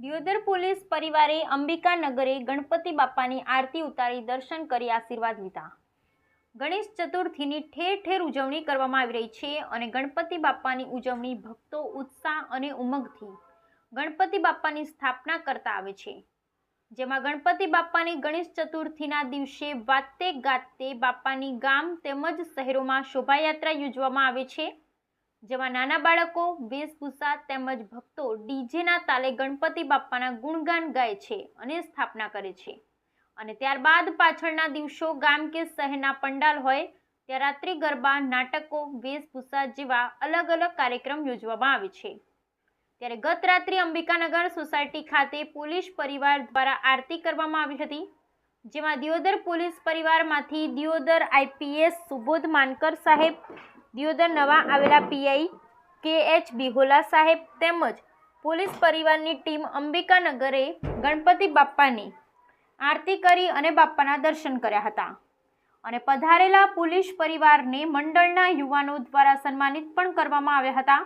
Deodar police પરિવારે અંબિકાનગરે ગણપતિ બાપાની આરતી ઉતારી દર્શન કરી આશીર્વાદ લીધા। ગણેશ ચતુર્થીની ઠેર ઠેર ઉજવણી કરવામાં આવી રહી છે અને ગણપતિ બાપાની ઉજવણી ભક્તો ઉત્સાહ અને ઉમંગથી ગણપતિ બાપાની સ્થાપના કરતા આવે છે, જેમાં ગણપતિ બાપાની ગણેશ ચતુર્થીના દિવસે વાતે ગાતે બાપાની ગામ તેમજ શહેરોમાં શોભાયાત્રા યોજવામાં આવે છે, જેમાં નાના બાળકો વેશભૂષા તેમજ ભક્તો ડીજેના તાલે ગણપતિ બાપાના ગુણગાન ગાય છે અને સ્થાપના કરે છે અને ત્યારબાદ પાછળના દિવસો ગામ કે શહેરના પંડાલ હોય ત્યાં રાત્રિ ગરબા, નાટકો, વેશભૂષા જેવા અલગ અલગ કાર્યક્રમ યોજવામાં આવે છે। ત્યારે ગત રાત્રે અંબિકાનગર સોસાયટી ખાતે પોલીસ પરિવાર દ્વારા આરતી કરવામાં આવી હતી, જેમાં દિયોદર પોલીસ પરિવારમાંથી દિયોદર આઈપીએસ સુબોધ માનકર સાહેબ, દિયોદર નવા આવેલા પીઆઈ કે.એચ. બિહોલા સાહેબ તેમજ પોલીસ પરિવારની ટીમ અંબિકાનગરે ગણપતિ બાપાની આરતી કરી અને બાપાના દર્શન કર્યા હતા અને પધારેલા પોલીસ પરિવારને મંડળના યુવાનો દ્વારા સન્માનિત પણ કરવામાં આવ્યા હતા।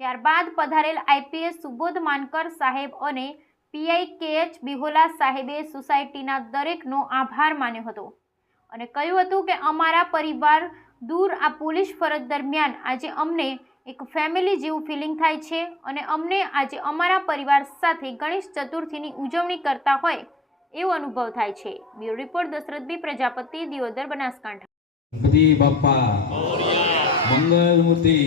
ત્યારબાદ પધારેલ આઈપીએસ સુબોધ માનકર સાહેબ અને પીઆઈ કે.એચ. બિહોલા સાહેબે સોસાયટીના દરેકનો આભાર માન્યો હતો અને કહ્યું હતું કે અમારા પરિવાર દૂર આ પોલીસ ફરજ દરમિયાન આજે અમને એક ફેમિલી જેવું ફિલિંગ થાય છે અને અમને આજે અમારા પરિવાર સાથે ગણેશ ચતુર્થીની ઉજવણી કરતા હોય એવો અનુભવ થાય છે। Bureau report Dasharath B Prajapati, Deodar, Banaskantha. Ganpati Bappa मंगल मूर्ति।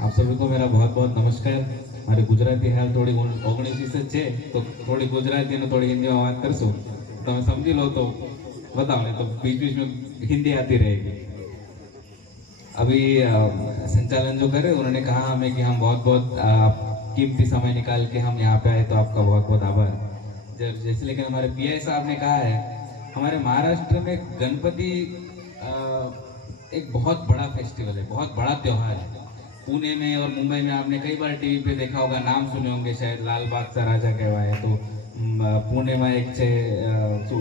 आप सभी को मेरा बहुत बहुत नमस्कार। मारी गुजराती हाल थोड़ी 19-20 है तो थोड़ी गुजराती और थोड़ी हिंदी में बात करशू, તમે સમજી લો तो बताओ, नहीं तो बीच बीच में हिंदी आती रहेगी। अभी संचालन जो करे उन्होंने कहा हमें कि हम बहुत बहुत कीमती समय निकाल के हम यहाँ पे आए, तो आपका बहुत बहुत आभार। जैसे लेकिन हमारे पीआई साहब ने कहा है, हमारे महाराष्ट्र में गणपति एक बहुत बड़ा फेस्टिवल है, बहुत बड़ा त्योहार है। पुणे में और मुंबई में आपने कई बार टीवी पे देखा होगा, नाम सुने होंगे शायद, लाल बाग सा राजा कहवाय। तो पुणे में एक છે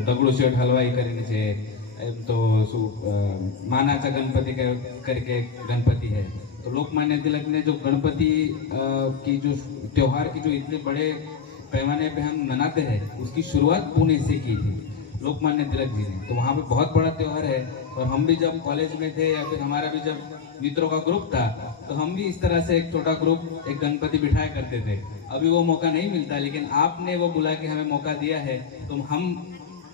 દગડુ શેઠ હલવાઈ કરીને છે, तो मानाचा गणपति करके गणपति है। तो लोकमान्य तिलक ने जो गणपति की जो त्योहार की जो इतने बड़े पैमाने पे हम मनाते हैं, उसकी शुरुआत पुणे से की थी लोकमान्य तिलक जी ने। तो वहाँ पे बहुत बड़ा त्योहार है और हम भी जब कॉलेज में थे या फिर हमारा भी जब मित्रों का ग्रुप था तो हम भी इस तरह से एक छोटा ग्रुप एक गणपति बिठाया करते थे। अभी वो मौका नहीं मिलता, लेकिन आपने वो बुला के हमें मौका दिया है, तो हम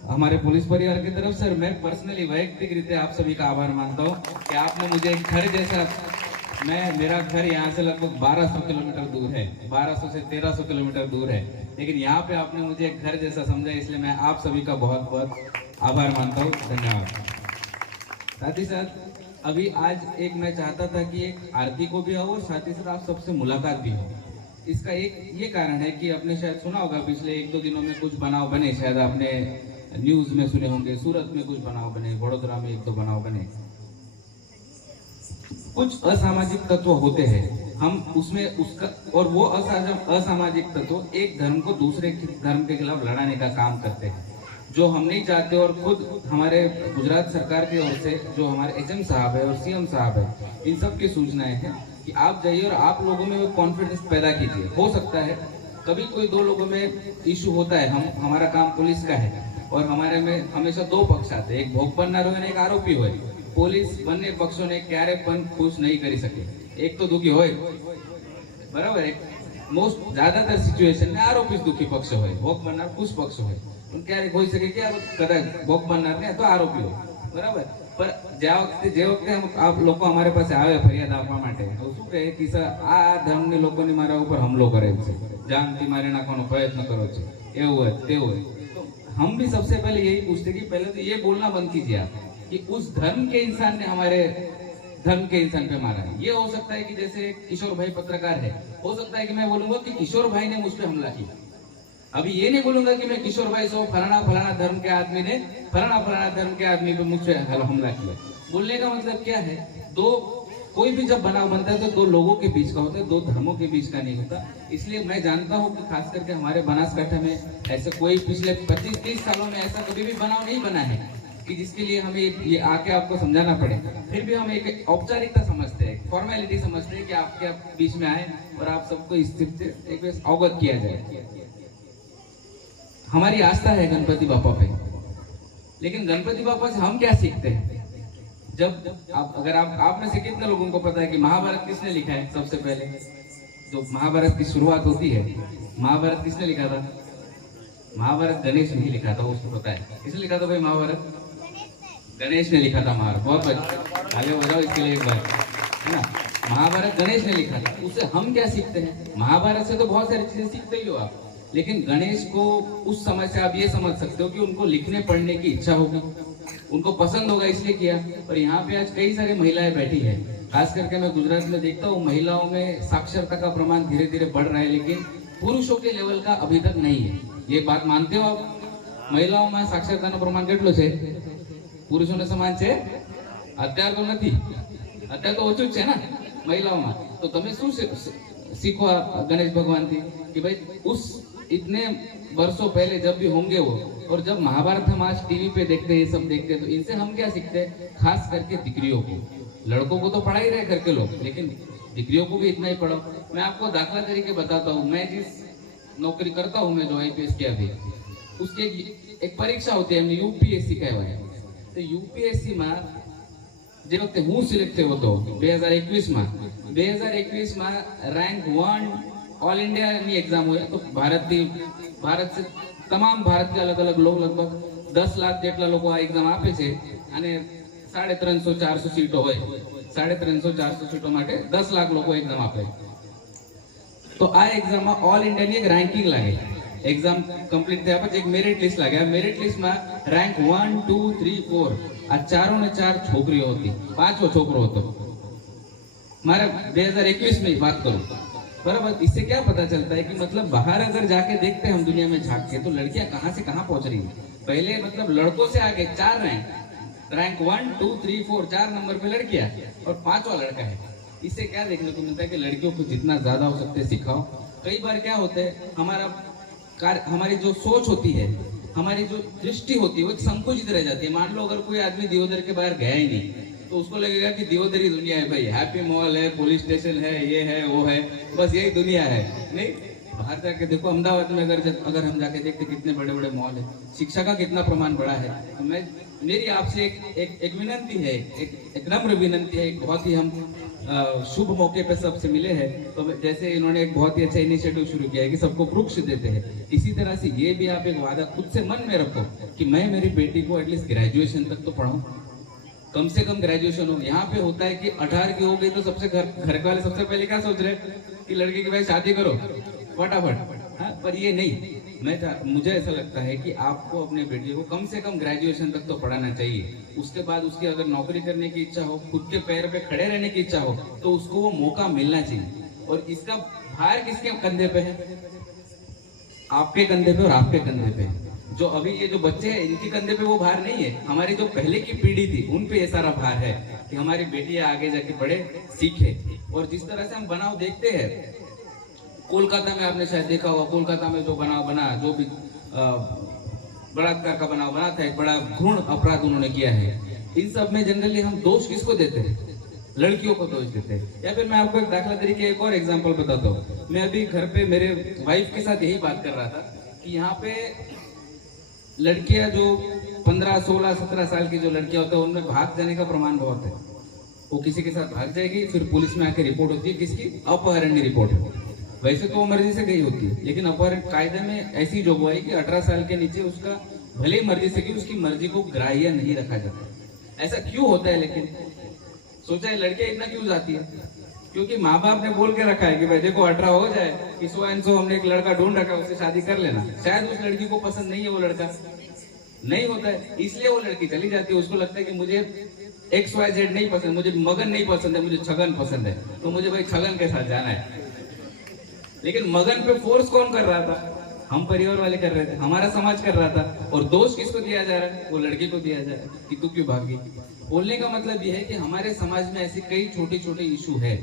हमारे पुलिस परिवार की तरफ से मैं पर्सनली वैयक्तिक रीते आप सभी का आभार मानता हूँ कि आपने मुझे एक घर जैसा, मेरा घर यहाँ से लगभग 1200 किलोमीटर दूर है, 1200 से 1300 किलोमीटर दूर है, लेकिन यहाँ पे आपने मुझे एक घर जैसा समझा, इसलिए मैं आप सभी का बहुत बहुत आभार मानता हूँ। धन्यवाद। साथ ही साथ अभी आज एक मैं चाहता था कि एक आरती को भी आओ और साथ ही साथ आप सबसे मुलाकात भी हो। इसका एक ये कारण है कि आपने शायद सुना होगा पिछले 1-2 दिनों में कुछ बनाव बने, शायद आपने न्यूज में सुने होंगे, सूरत में कुछ बनाव बने, वडोदरा में 1-2 बनाव बने। कुछ असामाजिक तत्व होते हैं, हम उसमें उसका और वो असामाजिक तत्व एक धर्म को दूसरे धर्म के खिलाफ लड़ाने का काम करते हैं, जो हम नहीं चाहते। और खुद हमारे गुजरात सरकार की ओर से जो हमारे एचएम साहब है और सीएम साहब है, इन सब की सूचनाएं हैं कि आप जाइए और आप लोगों में वो कॉन्फिडेंस पैदा कीजिए। हो सकता है कभी कोई 2 लोगों में इशू होता है, हमारा काम पुलिस का है और हमारे में हमेशा 2 पक्ष आते हैं, एक भोग बननार हो एक आरोपी हो। पुलिस બંને પક્ષોને ક્યારે પણ ખુશ નહીં કરી શકે, એક તો દુખી હોય બરાબર, એક મોસ્ટ જ્યાદાતર સિચ્યુએશન में આરોપી દુખી પક્ષ હોય, ભોગ બનનાર ખુશ પક્ષ હોય, પણ ક્યારેક હોઈ શકે કે કદાચ ભોગ બનનાર ને તો આરોપી હોય બરાબર। पर જે વખતે આપ લોકો અમારે પાસે આવે ફરિયાદ આપવા માટે, તો શું કહે કે સર આ ધર્મની લોકોની મારા ઉપર હુમલો કરે છે, જાનથી મારી નાખવાનો પ્રયત્ન કરો છે, એવું હોય તેવું હોય। तो हम भी सबसे पहले यही पूछते कि पहले तो ये बोलना बंद कीजिए आप कि उस धर्म के इंसान ने हमारे धर्म के इंसान पे मारा है। ये हो सकता है कि जैसे किशोर भाई पत्रकार है, हो सकता है कि मैं बोलूंगा कि किशोर भाई ने मुझ पे हमला किया। अभी ये नहीं बोलूंगा कि मैं किशोर भाई सो फलाना धर्म के आदमी ने फलाना धर्म के आदमी पे मुझ पे हमला किया। बोलने का मतलब क्या है, कोई भी जब बनाव बनता है तो 2 लोगों के बीच का होता है, 2 धर्मों के बीच का नहीं होता। इसलिए मैं जानता हूँ कि खास करके हमारे बनासकांठा में ऐसे कोई पिछले 25-30 सालों में ऐसा कभी भी बनाव नहीं बना है कि जिसके लिए हमें ये आके आपको समझाना पड़े, फिर भी हम एक औपचारिकता समझते हैं, फॉर्मेलिटी समझते हैं कि आपके बीच में आए और आप सबको इस चीज से एक अवगत किया जाए। हमारी आस्था है गणपति बापा पे, लेकिन गणपति बापा से हम क्या सीखते हैं? जब आप में से कितने लोगों को पता है कि महाभारत किसने लिखा है? सबसे पहले जो महाभारत की शुरुआत होती है, महाभारत किसने लिखा था? महाभारत गणेश नहीं लिखा था, उसको पता है। किसने लिखा था भाई महाभारत? गणेश ने लिखा था महाभारत। बहुत बढ़िया, आगे बढ़ाओ इसके लिए एक बार, है ना। महाभारत गणेश ने लिखा था। उससे हम क्या सीखते हैं? महाभारत से तो बहुत सारी चीजें सीखते ही हो आप, लेकिन गणेश को उस समय से आप ये समझ सकते हो कि उनको लिखने पढ़ने की इच्छा होगी, उनको पसंद होगा इसलिए किया। और यहाँ पे आज कई सारी महिलाएं बैठी है, खास करके मैं गुजरात में देखता हूँ महिलाओं में साक्षरता का प्रमाण धीरे धीरे बढ़ रहा है, लेकिन पुरुषों के लेवल का अभी तक नहीं है। ये बात मानते हो आप? महिलाओं में साक्षरता प्रमाण કેટલું છે? પુરુષોને સમાન છે? અત્યારે તો નથી, અત્યારે તો ઓછું જ છે ને મહિલાઓમાં। તો તમે શું सीखो गणेश भगवान थी कि भाई उस इतने वर्षों पहले जब भी होंगे वो, और जब महाभारत हम आज टीवी पे देखते हैं, सब देखते हैं, तो इनसे हम क्या सीखते हैं? खास करके दिकरियों को, लड़कों को तो पढ़ा ही रहे घर के लोग, लेकिन दिकरियों को भी इतना ही पढ़ाओ। मैं आपको दाखला तरीके बताता हूँ, मैं जिस नौकरी करता हूँ, मैं जो IPS की अभी, उसके एक परीक्षा होती है, UPSC कहवाय। तो UPSC में જે વખતે હું સિલેક્ટ થયો હતો 2021 માં રેન્ક 1 ઓલ ઇન્ડિયાની એક્ઝામ હોય, તો ભારત से તમામ ભારત के अलग अलग लोग लगभग 10 लाख જેટલા લોકો આ એક્ઝામ આપે છે, અને 350-400 સીટો હોય, 350-400 સીટો માટે 10 લાખ લોકો એક્ઝામ આપે। તો આ એક્ઝામમાં ઓલ ઇન્ડિયાની એક રેન્કિંગ લાગે, એક્ઝામ કમ્પ્લીટ થયા પછી એક મેરિટ લિસ્ટ લાગે। આ મેરિટ લિસ્ટમાં રેન્ક 1, 2, 3, 4 આ ચારો ને ચાર છોકરીઓ હતી, 5वो છોકરો હતો। मारे 2021 में बात करूं, बराबर। इससे क्या पता चलता है कि मतलब बाहर अगर जाके देखते हैं हम दुनिया में झांक के, तो लड़कियां कहां से कहां पहुंच रही है। पहले मतलब लड़कों से आगे 4 रैंक 1, 2, 3, 4 4 नंबर पे लड़कियां और 5वां लड़का है। इससे क्या देखने को मिलता है कि लड़कियों को जितना ज्यादा हो सकते सिखाओ। कई बार क्या होता है, हमारी जो सोच होती है, हमारी जो दृष्टि होती है, वो संकुचित रह जाती है। मान लो अगर कोई आदमी दियोदर के बाहर गया ही नहीं, तो उसको लगेगा कि दियोदरी दुनिया है भाई, हैप्पी मॉल है, पुलिस स्टेशन है, ये है वो है, बस यही दुनिया है। नहीं, बाहर जाके देखो, अहमदाबाद में अगर हम जाके देखते कितने बड़े बड़े मॉल है, शिक्षा का कितना प्रमाण बड़ा है। तो मेरी आपसे एक विनंती है, एक नम्र विनंती है। एक बहुत ही हम शुभ मौके पे सबसे मिले हैं, तो जैसे इन्होंने एक बहुत ही अच्छा इनिशिएटिव शुरू किया है कि सबको वृक्ष देते हैं, इसी तरह से ये भी आप एक वादा खुद से मन में रखो कि मैं मेरी बेटी को एटलीस्ट ग्रेजुएशन तक तो पढ़ाऊं, कम से कम ग्रेजुएशन हो। यहाँ पे होता है कि 18 की हो गई तो सबसे घर वाले सबसे पहले क्या सोच रहे कि लड़के की भाई शादी करो फटाफट। हाँ, पर ये नहीं, मुझे ऐसा लगता है कि आपको अपने बेटी को कम से कम ग्रेजुएशन तक तो पढ़ाना चाहिए। उसके बाद उसकी अगर नौकरी करने की इच्छा हो, खुद के पैर पे खड़े रहने की इच्छा हो, तो उसको वो मौका मिलना चाहिए। और इसका भार किसके कंधे पे है? आपके कंधे पे और आपके कंधे पे। जो अभी ये जो बच्चे हैं, इनके कंधे पे वो भार नहीं है, हमारी जो पहले की पीढ़ी थी उन पे ये सारा भार है कि हमारी बेटियां आगे जाके पढ़े सीखे। और जिस तरह से हम बनाव देखते हैं, कोलकाता में आपने शायद देखा होगा, कोलकाता में जो बनाव बना, जो भी बलात्कार का बनाव बना था, एक बड़ा घृण अपराध उन्होंने किया है। इन सब में जनरली हम दोष किसको देते हैं? लड़कियों को दोष देते हैं। या फिर मैं आपको एक दाखला तरीके एक और एग्जांपल बताता हूँ। मैं अभी घर पे मेरे वाइफ के साथ यही बात कर रहा था कि यहाँ पे लड़कियां जो 15, 16, 17 साल की जो लड़कियां होती है, उनमें भाग जाने का प्रमाण बहुत है। वो किसी के साथ भाग जाएगी, फिर पुलिस में आके रिपोर्ट होती है, किसकी? अपहरण की रिपोर्ट है। वैसे तो वो मर्जी से गई होती है, लेकिन अपहरण कायदे में ऐसी जोगवाई कि 18 साल के नीचे उसका भले मर्जी से की, उसकी मर्जी को ग्राह्य नहीं रखा जाता। ऐसा क्यों होता है? लेकिन सोचा है लड़कियां इतना क्यों जाती है? क्योंकि माँ बाप ने बोल के रखा है कि भाई देखो 18 हो जाए कि 100 हमने एक लड़का ढूंढ रखा है, उससे शादी कर लेना। शायद उस लड़की को पसंद नहीं है, वो लड़का नहीं होता है, इसलिए वो लड़की चली जाती है। उसको लगता है कि मुझे XYZ नहीं पसंद, मुझे मगन नहीं पसंद है, मुझे छगन पसंद है, तो मुझे भाई छगन के साथ जाना है। लेकिन मगन पे फोर्स कौन कर रहा था? हम परिवार वाले कर रहे थे, हमारा समाज कर रहा था। और दोष किसको दिया जा रहा है? वो लड़की को दिया जा रहा है कि तू क्यों भागी। बोलने का मतलब यह है कि हमारे समाज में ऐसे कई छोटे छोटे इशू है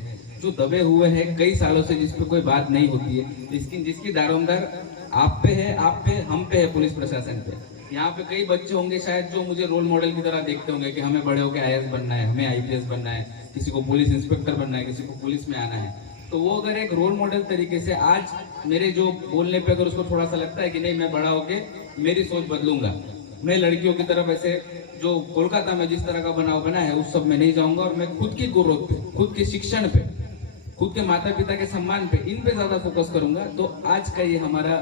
जो दबे हुए हैं कई सालों से, जिस पे कोई बात नहीं होती है, लेकिन जिसकी दारोमदार आप पे है, आप पे, हम पे है, पुलिस प्रशासन पे। यहाँ पे कई बच्चे होंगे शायद जो मुझे रोल मॉडल की तरह देखते होंगे कि हमें बड़े होकर आईएएस बनना है, हमें आईपीएस बनना है, किसी को पुलिस इंस्पेक्टर बनना है, किसी को पुलिस में आना है। तो वो अगर एक रोल मॉडल तरीके से आज मेरे जो बोलने पे अगर उसको थोड़ा सा लगता है कि नहीं मैं बड़ा होके मेरी सोच बदलूंगा, मैं लड़कियों की तरफ ऐसे जो कोलकाता में जिस तरह का बनाव बना है उस सब में नहीं जाऊंगा और मैं खुद की ग्रोथ पे, खुद के शिक्षण पे, खुद के माता पिता के सम्मान पे, इन पे ज्यादा फोकस करूंगा। तो आज का ये हमारा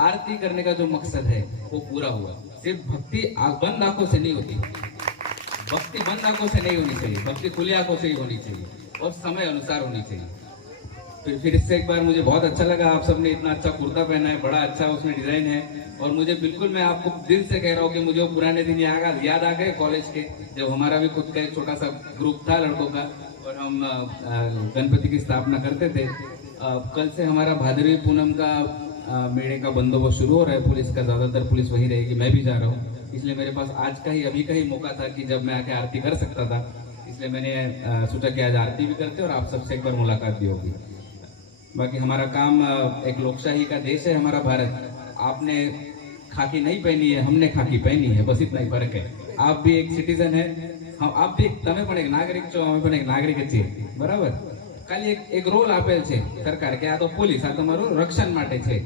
आरती करने का जो मकसद है वो पूरा हुआ। सिर्फ भक्ति बंद आंखों से नहीं होती, भक्ति बंद आंखों से नहीं होनी चाहिए, भक्ति खुली आंखों से ही होनी चाहिए और समय अनुसार होनी चाहिए। फिर इससे एक बार मुझे बहुत अच्छा लगा, आप सबने इतना अच्छा कुर्ता पहना है, बड़ा अच्छा उसमें डिजाइन है और मुझे बिल्कुल, मैं आपको दिल से कह रहा हूँ कि मुझे वो पुराने दिन याद आ गए कॉलेज के, जब हमारा भी खुद का एक छोटा सा ग्रुप था लड़कों का और हम गणपति की स्थापना करते थे। कल से हमारा भादरवी पूनम का मेले का बंदोबस्त शुरू हो रहा है, पुलिस का, ज्यादातर पुलिस वहीं रहेगी, मैं भी जा रहा हूँ, इसलिए मेरे पास आज का ही अभी का ही मौका था कि जब मैं आके आरती कर सकता था, इसलिए मैंने सोचा कि आज आरती भी करते और आप सबसे एक बार मुलाकात भी होगी। बाकी हमारा काम, एक लोकशाही का देश है हमारा भारत, आपने खाकी नहीं पहनी है, हमने खाकी पहनी है, बस इतना ही फर्क है। आप भी एक सिटीजन है, हम आप भी તમે પણ એક નાગરિક છો, અમે પણ એક નાગરિક જ છીએ, બરાબર? ખાલી એક રોલ આપેલ છે સરકાર કે આ તો પોલીસ, આ તમારું રક્ષણ માટે છે,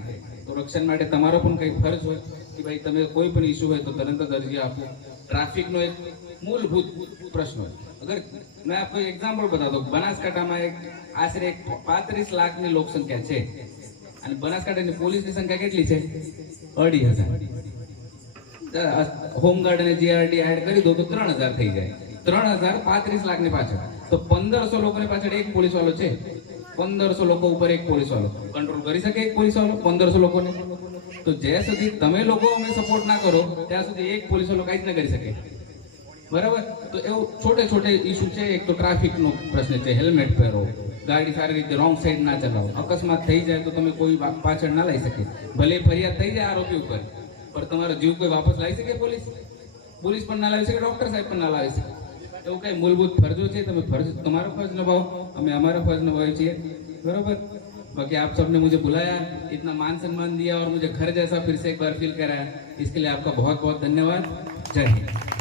તો રક્ષણ માટે તમારો પણ કંઈ ફરજ હોય કે ભાઈ તમે કોઈ પણ ઇસ્યુ હોય તો તરત જ અરજી આપો। ટ્રાફિકનો એક મૂળભૂત પ્રશ્ન હોય। अगर मैं आपको एग्जाम्पल बता दूं, बनासकांठाમાં एक आश्रे 35 લાખની લોકસંખ્યા છે અને બનાસકાંઠાની પોલીસની સંખ્યા કેટલી છે? 2,500। होमगार्ड અને जीआरडी એડ કરી દો તો 3,000 થઈ જાય। 3,000 35 લાખની પાછળ, તો 1,500 લોકોની પાછળ એક પોલીસ વાળો છે। 1,500 લોકો ઉપર એક પોલીસ વાળો કંટ્રોલ કરી શકે, એક પોલીસ વાળો 1,500 લોકોને? તો જ્યાં સુધી તમે લોકો અમે સપોર્ટ ના કરો ત્યાં સુધી એક પોલીસ વાળો કાંઈ જ ન કરી શકે, बराबर? तो एवं छोटे छोटे इश्यू है। एक तो ट्राफिक नो प्रश्न है, हेलमेट पहरो, गाड़ी सारी रीते रॉन्ग साइड ना चलाओ, अकस्मात थी जाए तो तमे कोई पाछळ ना लाई सके, भले फरियाद थी जाए आरोपी ऊपर, पर तमारो जीव कोई वापस लाई सके? पुलिस पण ना लावी सके, डॉक्टर साहेब पण ना लावी सके। एवं कई मूलभूत फरजो है, तमे फर्ज, तुम्हारो फर्ज निभाओ, अमे अमारो फर्ज निभावीए छीए, बराबर? बाकी आप सबने मुझे बुलाया, इतना मान सम्मान दिया और मुझे घर जैसा फिर से एक बार फील कराया, इसके लिए आपका बहुत बहुत धन्यवाद। जय हिंद।